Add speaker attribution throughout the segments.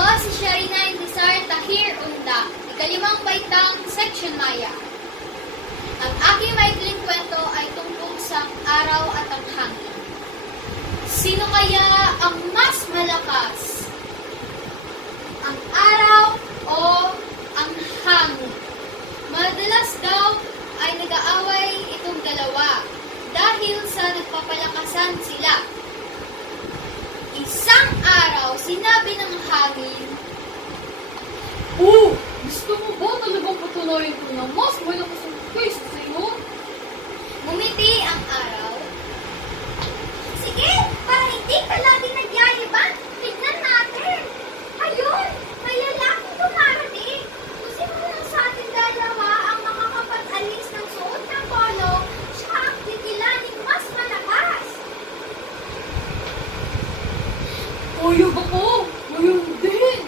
Speaker 1: po si Sharina Intisar Tahir Unda, ikalimang baitang Section Maya. Ang aking maikling kwento ay tungkol sa araw at ang hangin. Sino kaya ang mas malakas? Ang araw o ang hangin? Madalas daw ay nag-aaway itong dalawa dahil sa nagpapalakasan sila. Sinabi ng hangin,
Speaker 2: Oh, gusto mo ba talagang patunayan ko na mas malakas ang kaysa sa'yo?
Speaker 1: Ngumiti ang araw. Sige, para hindi ka lagi nagyayabang, tignan natin. Ayun, may lalaking dumarating. Kasi mo lang sa ating dalawa ang makakapag-alis ng suot ng polo, siya ang tigilaning mas malakas.
Speaker 2: Ayog ako! Ngayon din!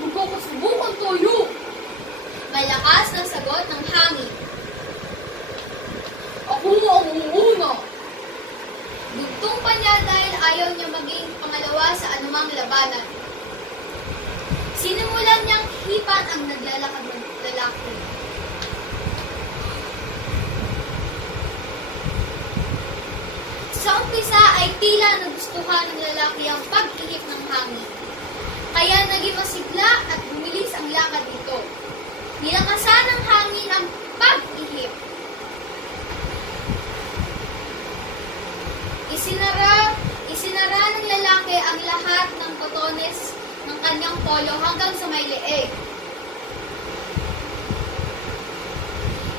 Speaker 2: Magkakasubukan tayo!
Speaker 1: Malakas na sagot ng hangin.
Speaker 2: Ako ang uuna!
Speaker 1: Bugtong pa niya dahil ayaw niya maging pangalawa sa anumang labanan. Sinimulan niyang hipan ang naglalakad ng lalaki. Sa umpisa ay tila nagustuhan ng lalaki ang pag-ihip ng hangin. Kaya naging masigla at bumilis ang lakad nito. Nilakasan ng hangin ang pag-ihip. Isinara, isinara ng lalaki ang lahat ng botones polo hanggang sa may leeg.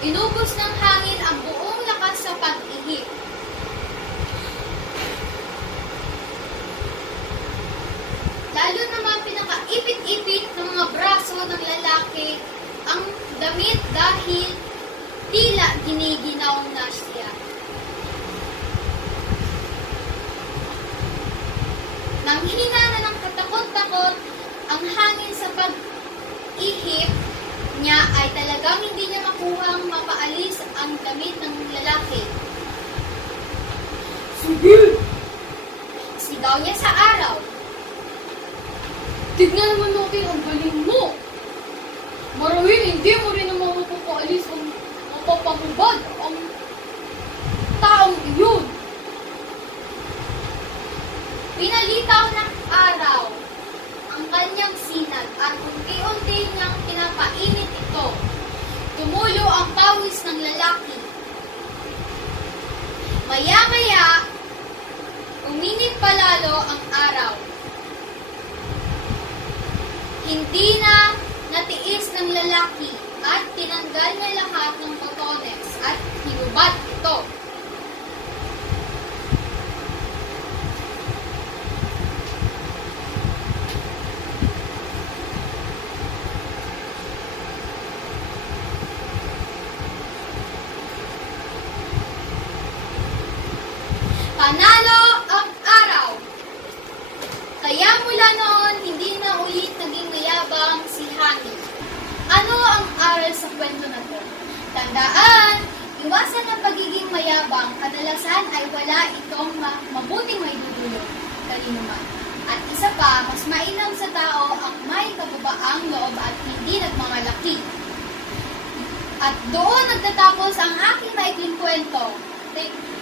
Speaker 1: Inubos ng hangin ang buong lakas sa pag-ihip. Lalo naman pinakaipit-ipit ng mga braso ng lalaki ang damit dahil tila giniginaw na siya. Nanghina na ng katakot-takot ang hangin sa pag-ihip niya ay talagang hindi niya makuhang mapaalis ang damit ng lalaki.
Speaker 2: Sige!
Speaker 1: Sigaw niya sa araw.
Speaker 2: Tignan naman natin ang galing mo! Marahil hindi mo rin naman mapapaalis ang mapapahubad ang taong iyon!
Speaker 1: Pinalitaw ng araw kanyang sinag at unti-unti niyang pinapainit ito. Tumulo ang pawis ng lalaki. Maya-maya, uminit palalo ang araw. Hindi na natiis ng lalaki at tinanggal niya lahat ng botones at hinubad ito. Panalo ang araw! Kaya mula noon, hindi na ulit naging mayabang si Hangin. Ano ang aral sa kwento na to? Tandaan, iwasan ang pagiging mayabang, kadalasan ay wala itong ma- mabuting may dudulot kanino man. At isa pa, mas mainam sa tao ang may kababaang loob at hindi nagmamalaki. At doon nagtatapos ang aking maikling kwento. Thank